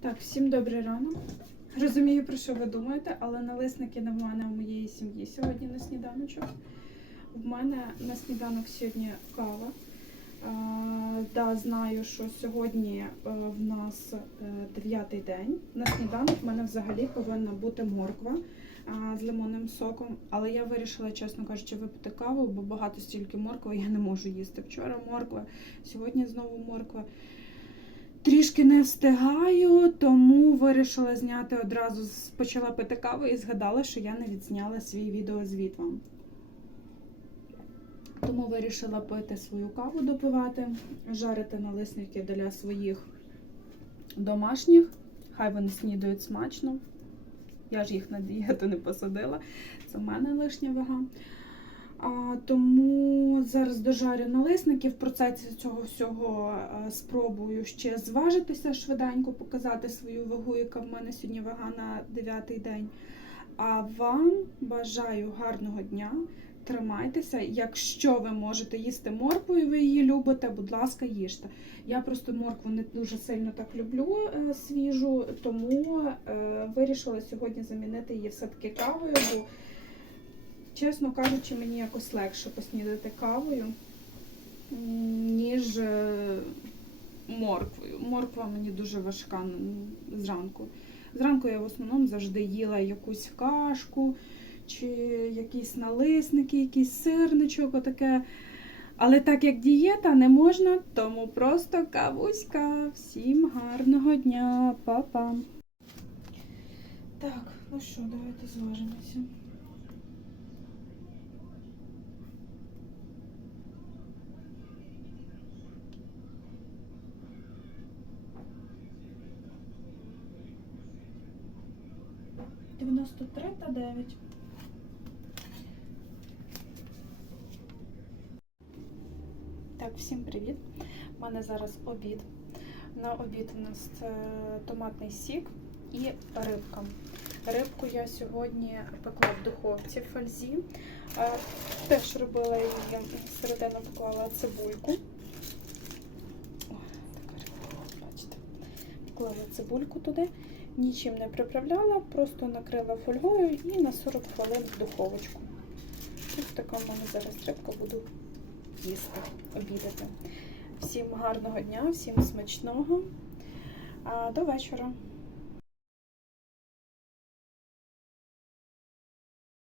Так, всім добрий ранок. Розумію, про що ви думаєте, але налисники не в мене у моєї сім'ї сьогодні на сніданочок. В мене на сніданок сьогодні кава. А, да, знаю, що сьогодні е, в нас е, дев'ятий день. На сніданок в мене взагалі повинна бути морква з лимонним соком. Але я вирішила, чесно кажучи, випити каву, бо багато стільки моркви я не можу їсти. Вчора морква, сьогодні знову морква. Трішки не встигаю, тому вирішила зняти одразу, почала пити каву і згадала, що я не відзняла свій відеозвіт вам. Тому вирішила пити свою каву, допивати, жарити налисники для своїх домашніх. Хай вони снідають смачно. Я ж їх на дієту не посадила. Це в мене лишня вага. Тому зараз дожарю налисники. В процесі цього всього е, спробую ще зважитися швиденько, показати свою вагу, яка в мене сьогодні вага на 9 день. А вам бажаю гарного дня. Тримайтеся. Якщо ви можете їсти моркву і ви її любите, будь ласка, їжте. Я просто моркву не дуже сильно так люблю е, свіжу, тому е, вирішила сьогодні замінити її все-таки кавою. Бо Чесно кажучи, мені якось легше поснідати кавою, ніж е, морквою. Морква мені дуже важка зранку. Зранку я в основному завжди їла якусь кашку чи якісь налисники, якийсь сирничок, отаке. Але так як дієта не можна, тому просто кавуська. Всім гарного дня, па-па. Так, ну що, давайте зважимося. Дев'яносто три та дев'ять. Так, всім привіт. У мене зараз обід. На обід у нас е, томатний сік і рибка. Рибку я сьогодні пекла в духовці в фользі. Е, Теж робила її всередину поклала цибульку. О, така рибка, бачите. Поклала цибульку туди, нічим не приправляла, просто накрила фольгою і на 40 хвилин в духовочку. Ось така в мене зараз рибка буду їсти, обідати. Всім гарного дня, всім смачного. До вечора.